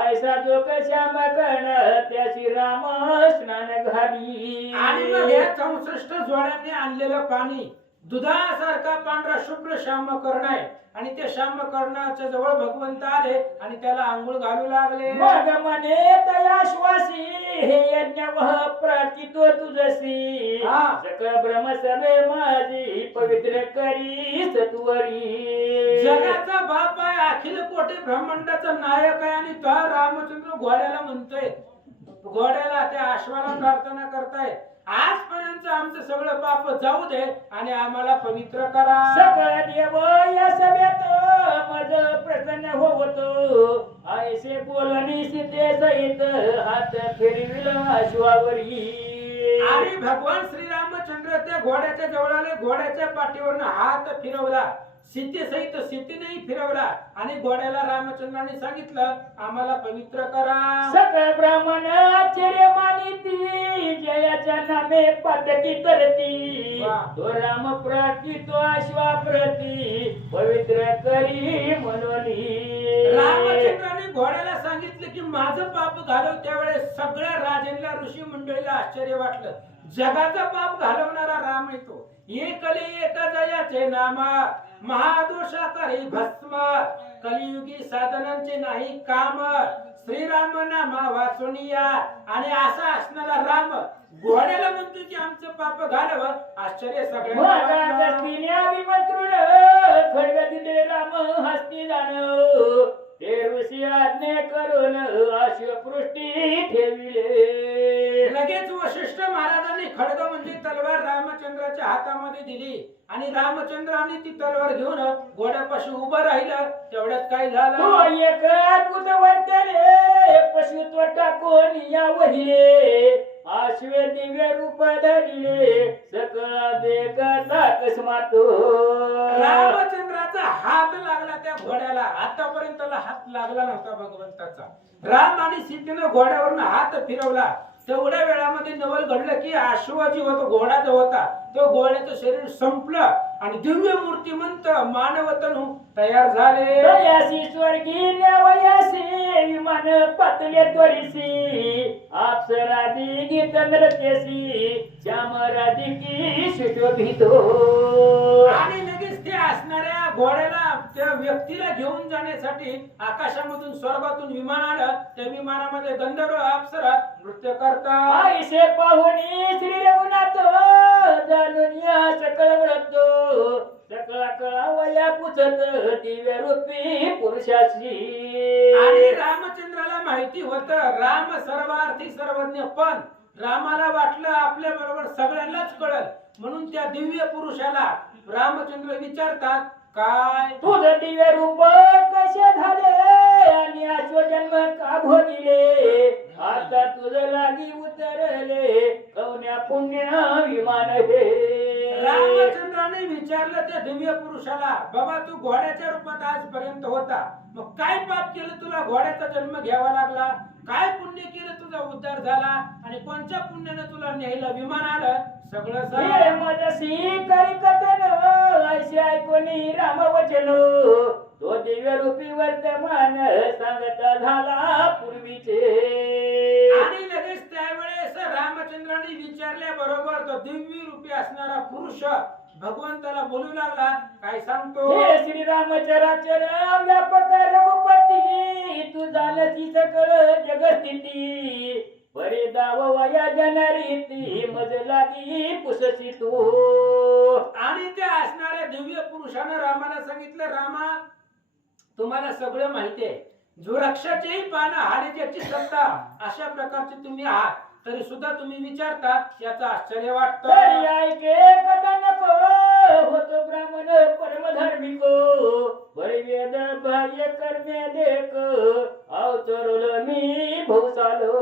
ऐसा जो श्याम कर्ण त्याची राम स्नान घाली. आणि मग या 64 जोड्यांनी आणलेलं पाणी दुधासारखा पांढरा शुभ्र श्याम कर्ण आहे. आणि त्या श्याम कर्णाच्या जवळ भगवंत आले आणि त्याला आंघोळ घालू लागले. मग मने तयाश्वासी हे यज्ञ वह प्रार्थितो तुझसी सकळ ब्रह्म सभे माझी पवित्र करी सत्वरी. जगाचा बाप आहे, अखिल कोटी ब्रह्मांडाचा नायक आहे. आणि तो रामचंद्र घोड्याला म्हणतोय, घोड्याला त्या अश्वाला प्रार्थना करताय, आजपर्यंत आमचं सगळं पाप जाऊ दे आणि आम्हाला पवित्र करा. सकळ देव या सभेत मज प्रसन्न होवतो ऐसे बोलणी सीते सहित हात फिरविल अश्वावरी. आणि भगवान श्रीरामचंद्र त्या घोड्याच्या जवळ आले, घोड्याच्या पाठीवरनं हात फिरवला. सीतेसहित सीतेनेही फिरवला आणि घोड्याला रामचंद्राने सांगितलं आम्हाला पवित्र करा. सकळ ब्राह्मण आश्चर्य मानिती जयाच्या नामे पातकी तरती वा. तो राम प्रती तो अश्वाप्रती पवित्र करी मनोनी. रामचंद्राने घोड्याला सांगितलं की माझं पाप घालव. त्यावेळेस सगळ्या राजांना ऋषी मंडळीला आश्चर्य वाटलं. जगाचा पाप घालवणारा राम येतो. एकले एक जयाचे नामा महादोषाकरी भस्म कलियुगी साधनांचे नाही काम श्रीराम नामा वाचुनिया. आणि असा असणारा राम घोड्याला म्हणतो की आमचं पाप घालव. आश्चर्य सगळ्यांना वाटलं. अभिमंत्रुण खडग दिले राम हस्ती जाण ते ऋषी आज्ञा करून अश्वपृष्टी ठेविले. लगेच वशिष्ठ महाराजांनी खड्ग म्हणजे तलवार रामचंद्राच्या हातामध्ये दिली आणि रामचंद्राने ती तलवार घेऊन घोड्यापाशी उभं राहिलं. तेवढ्यात काय तो झालं. एक अद्भुत वाटले पशुत्व टाकून या वहिले आश्वे दिव्य रूप धरिले सकळ देखता अकस्मात. रामचंद्राचा हात लागला त्या घोड्याला. आतापर्यंत त्याला हात लागला नव्हता भगवंताचा. राम आणि सीतेनं घोड्यावरून हात फिरवला. तेवढ्या वेळामध्ये नवल घडलं की अश्वाजी होता घोडा जो होता तो घोड्याचं शरीर संपलं आणि दिव्य मूर्तिमंत मानवतनु तयार झाले. दयासी स्वर्गी न्यावयासी विमान पातले त्वरिसी अप्सरादी गीत नृत्यसी श्याम राधिकी सुशोभितो. आणि लगेच ते असणाऱ्या घोड्याला त्या व्यक्तीला घेऊन जाण्यासाठी आकाशामधून स्वर्गातून विमान आलं. त्या विमानामध्ये गंधर्व अप्सरा नृत्य करतात. आईसे पाहुणी श्री रघुनाथ जाणून या सकळ व्रतो सकळा कळा वया पुसत दिव्य रूपी पुरुषाची. आणि रामचंद्राला माहिती होतं राम सर्वार्थी सर्वज्ञ. पण रामाला वाटलं आपल्या बरोबर सगळ्यांनाच कळल म्हणून त्या दिव्य पुरुषाला रामचंद्र विचारतात काय तुझं दिव्य रूप कसे झाले आणि अश्वजन्म का भोगिले आता तुझं लागी उतरले कवन्या पुण्य विमान हे. रामचंद्राने विचारलं त्या दिव्य पुरुषाला बाबा तू घोड्याच्या रूपात आजपर्यंत होता. मग काय पाप केलं तुला घोड्याचा जन्म घ्यावा लागला. काय पुण्य केलं तुझा उद्धार झाला आणि कोणत्या पुण्याने तुला न्यायला विमान आलं. सगळं हे मजसी करी कथन ऐशी ऐकोनी राम वचन तो दिव्य रूपी वर्तमान सांगता झाला पूर्वीचे. आणि लगेच त्यावेळेस रामचंद्राने विचारल्याबरोबर तो दिव्य रूपी असणारा पुरुष भगवंताला बोलू लागला. काय सांगतो. हे श्रीराम चराचर व्यापक रघुपती तू झालची सकळ जगस्थिती परिदाव वया जनरीती मज लागी पुससी तू. आणि त्या असणाऱ्या दिव्य पुरुषानं रामाला सांगितलं रामा तुम्हाला सगळं माहिती आहे. जो रक्षाचेही पान हाडीची सत्ता अशा प्रकारचे तुम्ही आहात तरी सुद्धा तुम्ही विचारता याचं आश्चर्य वाटतं. तरी ऐके कथा नको होतो ब्राह्मण परम धार्मिक परिवेद बाह्य कर्मे देख अवतरलो मी भोवसालो.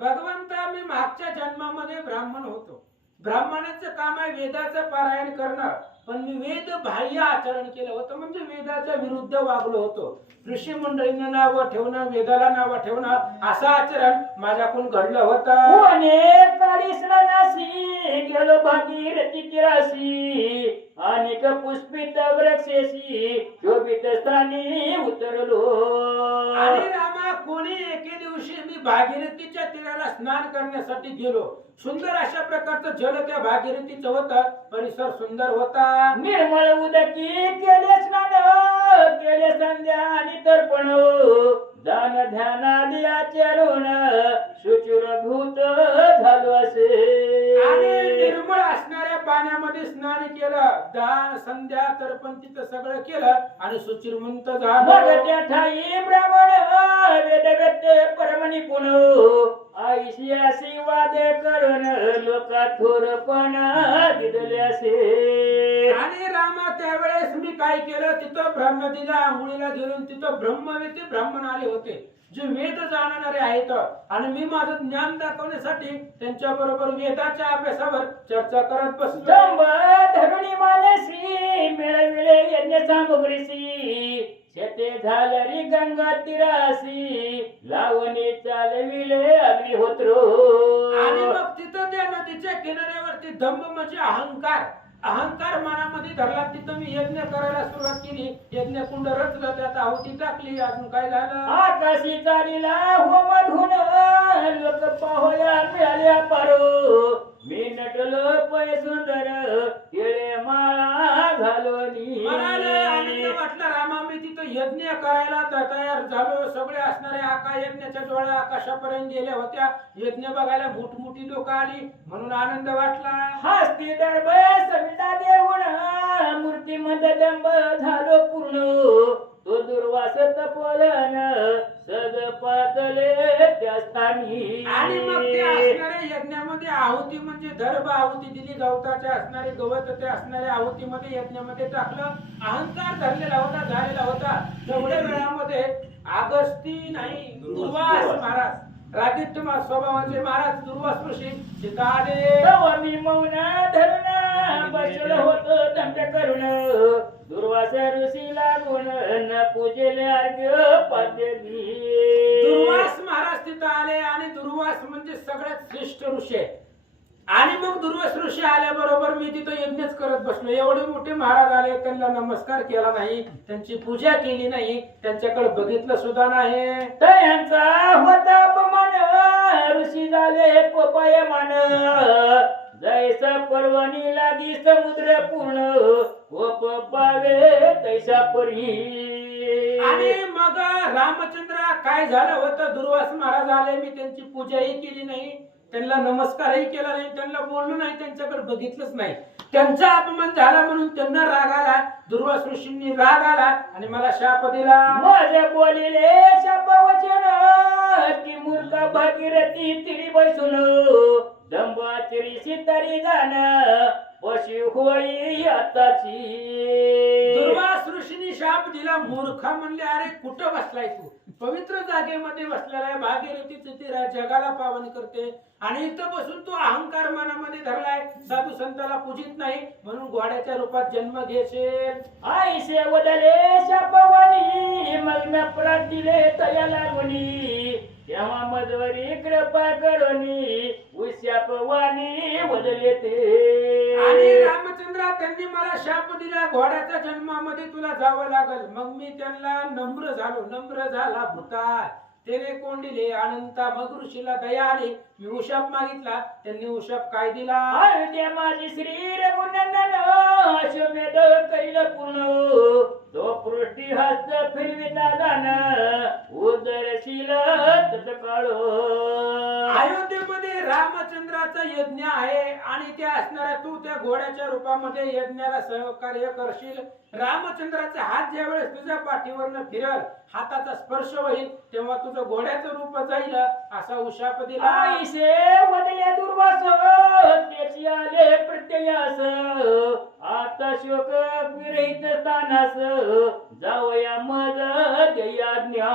भगवंता मी मागच्या जन्मामध्ये ब्राह्मण होतो. ब्राह्मणाचं काम आहे वेदाचं पारायण करणं. पण मी वेद बाह्य आचरण केलं होतं म्हणजे वेदाच्या विरुद्ध वागलो होतो. ऋषी मंडळींना नाव ठेवणं वेदाला नाव ठेवणं असं आचरण माझ्याकडून घडलं होतं. कोणे काळी स्नानासी गेलो भागीरथी तिरासी अनेक पुष्पित वृक्षेशी शोभित स्थानी उतरलो. आणि रामा कोणी एके दिवशी मी भागीरथीच्या तीराला स्नान करण्यासाठी गेलो. सुंदर अशा प्रकारचं जल त्या भागीरथीचं होतं. परिसर सुंदर होता. निर्मळ उदकी केले स्नान केले संध्या आणि तर्पण दान ध्यानादी आचरण शुचिरभूत झालो असे. आणि निर्मळ असणाऱ्या पाण्यामध्ये स्नान केलं. दान संध्या तर्पण तिथं सगळं केलं आणि सुचिरमंत मग झालं. त्या ठाई ब्राह्मण वेदवेत्ते परमनिपुण आईशी अशी वादे करून लोका थोरपणा दिदले असे. आणि रामा त्यावेळेस मी काय केलं, तिथं नदीला आंघोळीला गेलो, तिथं ब्रह्मवेते ब्राह्मण आले होते, जे वेद जाणणारे आहेत. आणि मी माझं ज्ञान दाखवण्यासाठी त्यांच्या बरोबर वेदाच्या अभ्यासावर चर्चा करत बसलो. स्तंभ धरुणी मानसी मिळविले यज्ञ सामुग्रीसी, शेते झालरी गंगा तीरासी, लावणी चालविले अग्निहोत्र. आणि मग तिथं त्या नदीच्या किनाऱ्यावरती दंभ म्हणजे अहंकार, अहंकार मनामध्ये धरला. तिथं मी यज्ञ करायला सुरुवात केली, यज्ञ कुंड रचलं, त्यात आहुती टाकली. अजून काय झालं, आकाशी चालीला होम धुन लोक पाहोया मिळाल्या पारो, मी नटलो पै सुंदर येळे माळा घालोनी. मला लय आनंद वाटला रामा. मी तिथं यज्ञ करायला तयार झालो. सगळे असणारे आकाश यज्ञाच्या जोड्या आकाशापर्यंत गेल्या होत्या. यज्ञ बघायला मोठमोठी लोक आली, म्हणून आनंद वाटला. हस्ती दर्भ सविता देऊन मूर्ती मध दंब झालो पूर्ण, तो दुर्वास तपोलन सद पातले त्या स्थानी. आणि मग ते असणाऱ्या यज्ञामध्ये आहुती म्हणजे दर्भ आहुती दिली, गवताचे असणारे गवत ते असणाऱ्या आहुतीमध्ये यज्ञामध्ये टाकलं. अहंकार धरलेला होता, झालेला होता. तेवढ्या वेळामध्ये अगस्ती नाही, दुर्वास महाराज, रागिष्ठ स्वभावाचे महाराज दुर्वास ऋषी तिथं आले. तेव्हा मी मौन धरून बसलो होतो दंड करून, दुर्वास ऋषी लागून न पूजेले अर्घ्य पाद्य मी. दुर्वास महाराज तिथं आले. आणि दुर्वास म्हणजे सगळ्यात श्रेष्ठ ऋषी आहे. आणि मग दुर्वास ऋषी आल्याबरोबर मी तिथं यज्ञच करत बसलो. एवढे मोठे महाराज आले, त्यांना नमस्कार केला नाही, त्यांची पूजा केली नाही, त्यांच्याकडे बघितलं सुद्धा नाही. तयांचा होता अपमान, ऋषी झाले कोपायमान, जैसा पर्वणी लागी समुद्र पूर्ण, कोप पावे तैसा परी. आणि मग रामचंद्र काय झालं होतं, दुर्वास महाराज आले, मी त्यांची पूजाही केली नाही, त्यांना नमस्कारही केला नाही, त्यांना बोललो नाही, त्यांच्याकडे बघितलंच नाही. त्यांचा अपमान झाला म्हणून त्यांना राग आला. दुर्वास ऋषींनी राग आला आणि मला शाप दिला. माझे बोलिले शाप वचन, की मूर्ख भागीरथी तिरी बसून, दंबा तिरीशी तरी जाण, पशु होई आताची. दुर्वास ऋषींनी शाप दिला. मूर्ख म्हणले, अरे कुठं बसलाय तू, पवित्र जागेमध्ये बसलेला आहे, भागीरथीचं तीर जगाला पावन करते, आणि इथं बसून तू अहंकार मनामध्ये धरलाय, साधू संताला पूजित नाही, म्हणून घोड्याच्या रूपात जन्म घेशील. आईसे वदले शापवाणी, मग मी प्राण दिले तया लागुनी, तेव्हा मधवरी कृपा करुनी, उशापवाणी वदले ते. आणि रामचंद्र त्यांनी मला शाप दिला, घोड्याच्या जन्मामध्ये तुला जावं लागल. मग मी त्यांना नम्र झालो. नम्र झाला भूता तेने कोंडिले अनंता. मग ऋषीला दया आली, मी उशाप मागितला, त्यांनी उशाप काय दिला, आयुध्या माझी श्री रघुनंदन, अश्वमेध करील पूर्ण, तो पृष्टी हस्त फिरविता दान, उदरशील तत्काळ. अयोध्येमध्ये रामचंद्राचा यज्ञ आहे, आणि त्या असणाऱ्या तू त्या घोड्याच्या रूपामध्ये यज्ञाला सहकार्य करशील. रामचंद्राचा हात ज्या वेळेस तुझ्या पाठीवरनं फिरल, हाताचा स्पर्श होईल, तेव्हा तुझं घोड्याचं रूप जाईल, असा उशाप दिला. आईसे वदले दुर्वास, त्याची आले प्रत्ययास, आता शोक विरहित स्थानास, जावया मज आज्ञा.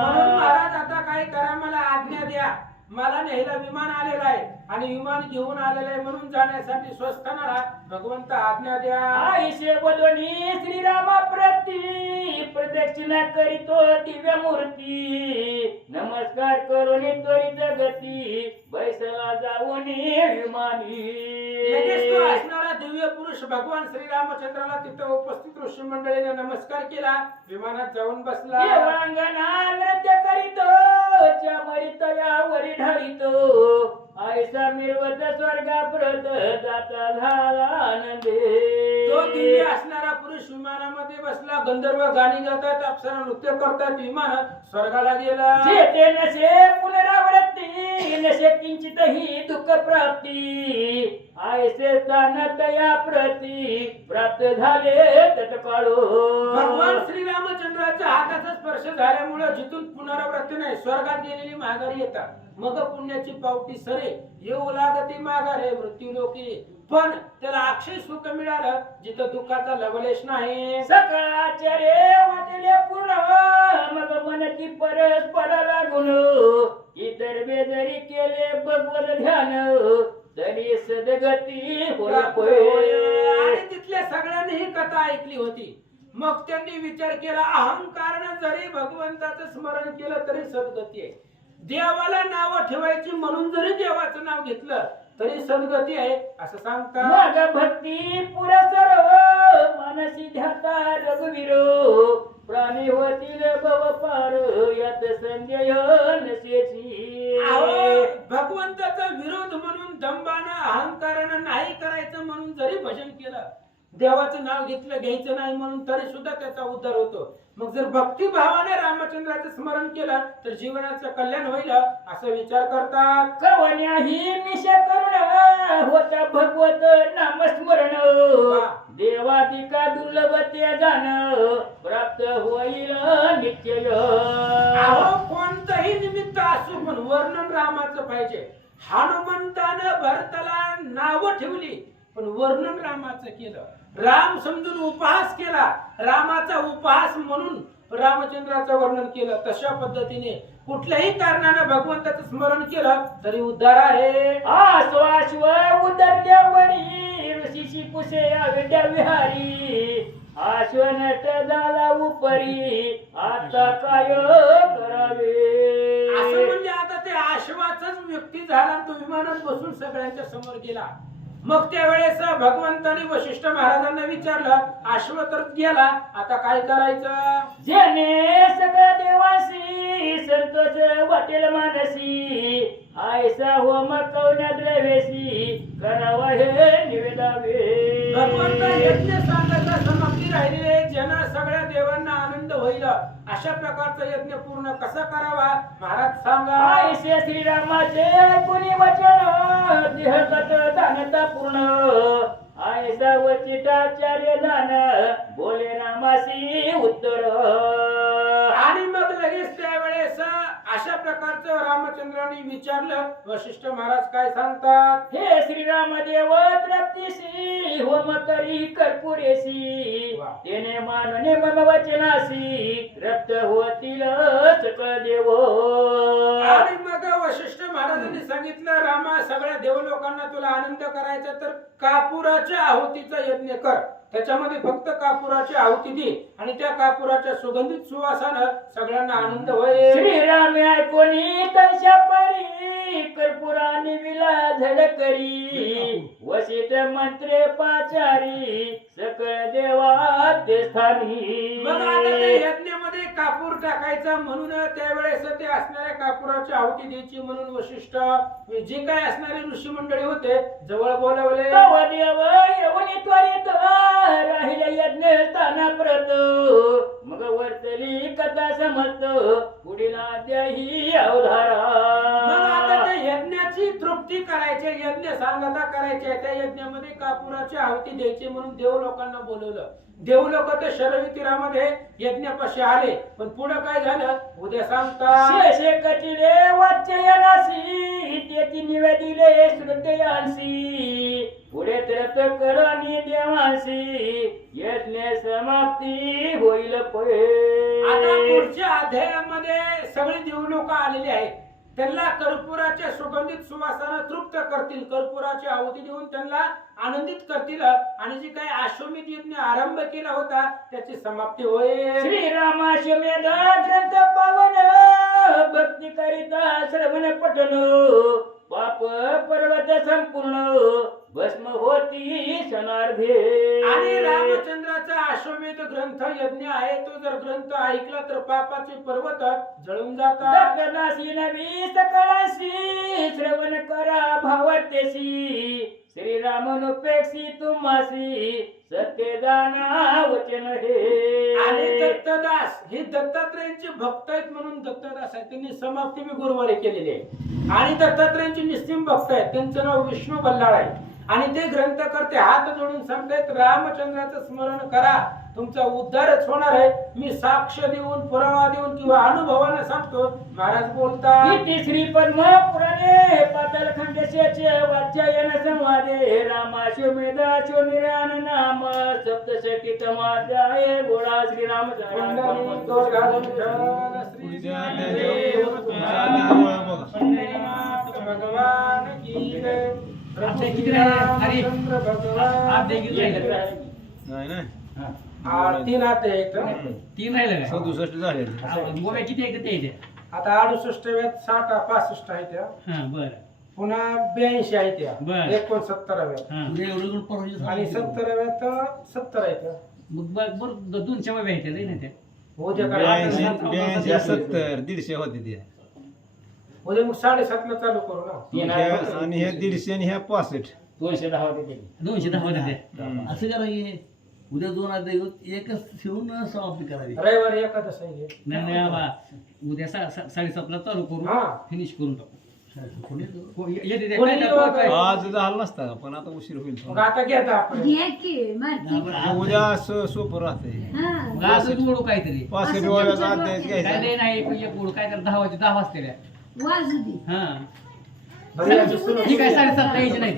म्हणून महाराज आता काय करा, मला आज्ञा द्या. मला न्यायला विमान आलेलं आहे, आणि विमान घेऊन आलेलं आहे, म्हणून जाण्यासाठी स्वस्थानाला भगवंत आज्ञा द्या. आईशे बोलवणी श्रीरामा प्रती, प्रदक्षिणा करीतो दिव्य मूर्ती, नमस्कार करून त्वरित गती, बैसला जाऊन विमानी. लगेच तो असणारा दिव्य पुरुष भगवान श्रीरामचंद्राला तिथं उपस्थित ऋषी मंडळीने नमस्कार केला, विमानात जाऊन बसला. देवांगना नृत्य करीतो, चामरित यावरी ढाळीतो, आयसा मिरवत स्वर्गाप्रत जाता झाला आनंदे. तो दिव्य असणारा पुरुष विमानामध्ये बसला. गंधर्व गाणी गातात, अप्सरा नृत्य करतात, विमान स्वर्गाला गेला. जेते नसे पुनरावृत्ती, नसे किंचितही दुःख प्राप्ती, ऐसे दान तया प्रती प्राप्त झाले तत्काळो. भगवान श्रीरामचंद्राच्या हाताचा स्पर्श झाल्यामुळे जिथून पुनरावृत्ती नाही स्वर्गात गेलेली माघारी येतात मग पुण्याची पावती सरे येऊ लागती माघारे मृत्यू लोकी. पण त्याला अक्षय सुख मिळालं जिथं दुःखाचा लवलेश नाही. सकाळचे वाटले पूर्ण मग मनती परस पडा लागून इतर बेदरी केले भगवत ध्यान तरी सदगती होय होय. आणि तिथल्या सगळ्यांनी ही कथा ऐकली होती. मग त्यांनी विचार केला अहंकारानं जरी भगवंताचं स्मरण केलं तरी सद्गती आहे. देवाला नाव ठेवायची म्हणून जरी देवाचं नाव घेतलं तरी सद्गती आहे असं सांगतात. मग भक्ती पुरसर मानसी ध्याता रघुवीर प्राणी होतील भव पार यात संजय नसेची. अहो, भगवंताचा विरोध म्हणून दंबानं अहंकारानं नाही करायचं म्हणून जरी भजन केलं देवाचं नाव घेतलं घ्यायचं नाही म्हणून तरी सुद्धा त्याचा उद्धार होतो. मग जर भक्तिभावाने रामचंद्राचं स्मरण केलं तर जीवनाचं कल्याण होईल असं विचार करतात. कवण्याही निश करुण होता भगवत नामस्मरण देवादिका दुर्लभ ते जाण प्राप्त होईल निश्चय. अहो, कोणतंही निमित्त असो पण वर्णन रामाचं पाहिजे. हनुमंतानं भरताला नाव ठेवली पण वर्णन रामाचं केलं. राम समजून उपहास केला रामाचा उपहास म्हणून रामचंद्राचं वर्णन केलं. तशा पद्धतीने कुठल्याही कारणानं भगवंताचं स्मरण केलं तरी उद्धार आहे. आश्वाश्व उदरल्यावरी ऋषीशी पुसे अविद्या विहारी आश्व नट झाला उपरी आता काय करावे. असं म्हणजे आता ते आश्वाचाच व्यक्ती झाला तो विमानात बसून सगळ्यांच्या समोर गेला. मग त्यावेळेस भगवंताने वशिष्ठ महाराजांना विचारलं अश्व तर गेला आता काय करायचं. जेणे सगळ्या देवासी संतोष वाटेल मानसी आयसा होम कवन्या द्रवेशी करावा हे निवेदावे. भगवंत यज्ञ सांगायला समाप्ती राहिलेले ज्यांना सगळ्या देवांना आनंद होईल अशा प्रकारचा यज्ञ पूर्ण कसा करावा महाराज सांगा. आयसे श्रीरामाचे ऐकुनी वचन देहगत जाणता पूर्ण आयसा वचिताचार्य जाण बोले रामासी उत्तर. आणि मग लगेच त्यावेळेस अशा प्रकारचं रामचंद्रांनी विचारलं. वशिष्ठ महाराज काय सांगतात. हे श्रीराम देव तृप्तीसी होम करी कर्पुरेसी वा. तेने मानने मम वचनासी रक्त होतील सकळ देव. आणि मग वशिष्ठ महाराजांनी सांगितलं रामा सगळ्या देवलोकांना तुला आनंद करायचा तर कापुराच्या आहुतीचा यज्ञ कर. त्याच्यामध्ये फक्त कापुराची आहुती दे आणि त्या कापुराच्या सुगंधित सुवासानं सगळ्यांना आनंद होईल. श्रीराम ऐकोनी तशा परी कर्पुराने विला झडकरी वसित मंत्रे पाचारी सकळ देवा ते स्थानी. मग आता त्या यज्ञामध्ये कापूर टाकायचा म्हणून त्यावेळेस ते असणाऱ्या कापुराची आहुती द्यायची म्हणून वशिष्ठ जे काय असणारे ऋषी मंडळी होते जवळ बोलवले. तव देव येऊन त्वरित राहिले यज्ञ स्थाना प्रत मग वर्तली कथा समजत पुढील अध्यायी अवधारा. मग आता त्या यज्ञाची तृप्ती करायची यज्ञ सांगता करायची त्या यज्ञामध्ये कापुराची आहुती द्यायची म्हणून देव लोकांना बोलवलं. देवलोक ते शरवितीरामध्ये यज्ञपाशी आले पण पुढे काय झालं उद्या सांगतात. शेषे कटिले वाच्यनासी तेती निवेदिले श्रुतयांसी पुढे त्रत करणी देवांसी यज्ञ समाप्ती होईल आता पुढे. पुढच्या अध्यायामध्ये सगळे देवलोक आलेले आहेत. त्यांना कर्पुराच्या सुगंधित सुवासानं तृप्त करतील. कर्पुराची आहुती देऊन त्यांना आनंदित करतील आणि जे काही अश्वमेध यज्ञ आरंभ केला होता त्याची समाप्ती होईल. श्रीरामाश्वमेध ग्रंथ पावन भक्ती करिता श्रवण पठन पाप पर्वत संपूर्ण भस्म होती क्षणार्धे. आणि रामचंद्राचा अश्वमेध ग्रंथ यज्ञ आहे तो जर ग्रंथ ऐकला तर पापाचे पर्वत जळून जातात. दग्नासी नवी सकळासी श्रवण करा भावतेसी श्रीरामनुपेक्षी तुम्हासी सत्यदाना वचन आणि हे. दत्तदास हे दत्तात्रयांचे भक्त आहेत म्हणून दत्तदास आहेत. त्यांनी समाप्ती मी गुरुवारी केलेली आहे आणि दत्तात्रयांचे निस्सिम भक्त आहेत. त्यांचं नाव विष्णू बल्लाळ आहे आणि ते ग्रंथकर्ते हात जोडून सांगतायत रामचंद्राचं स्मरण करा, तुमचा उद्धारच होणार आहे. मी साक्ष देऊन, पुरावा देऊन किंवा अनुभवानं सांगतो. महाराज बोलतात, इति श्री पद्मपुराणे पातालखंडस्याचे वाचायन संवादे रामाश्वमेधाश्व निर्यान नाम सप्तशतीतमाध्याये गोळा श्रीरामचंद्र पुंडलीक घालून ठेवा, श्री ज्ञानदेव तुकाराम, पंढरीनाथ भगवान की जय. आपले किती राहिले? अरे, रामचंद्र भगवान आपले किती राहिले? नाही नाही तीन हात आहेत. तीन राहिले काय? 67 झाले गोव्या किती आहे ते इथे? आता 68 व्यात 60 65 आहेत त्या. हा बरं. पुन्हा 82 आहेत त्या. बरं. 69 व्यात हा. आणि 70 व्यात 70 आहेत त्या. मग बरं 200 वय आहेत रे ना ते. उद्या 82 काय 70 150 होते ते उद्या मग 7:30 ला चालू करू ना. आणि ह्या 150 आणि ह्या 65. 210 होते ते. 210 होते ते. असं करा की उद्या 2 अध्याय एकच ठेवून समाप्ती करावी. रविवारी एकादश आहे. नाही नाही बाबा उद्या 7:30 ला चालू करू, हा. फिनिश करून टाकू. कोणी तो? हो, येते ते कोणी काय येऊ काय- आज झालं नसता पण आता उशीर होईल मग आता घ्या आपण. घ्या की मारती. उद्या सोपं राहते हा. मग असंच ओढू काहीतरी 65 वाजायचा अध्याय काय घ्यायचा. लय नाही एक ओढू काय तर 10 वाजता 10 वाजते रे. वाजू दे. हा बरं, याची सुरू- ही काय 7:30 ला यायची नाही ती.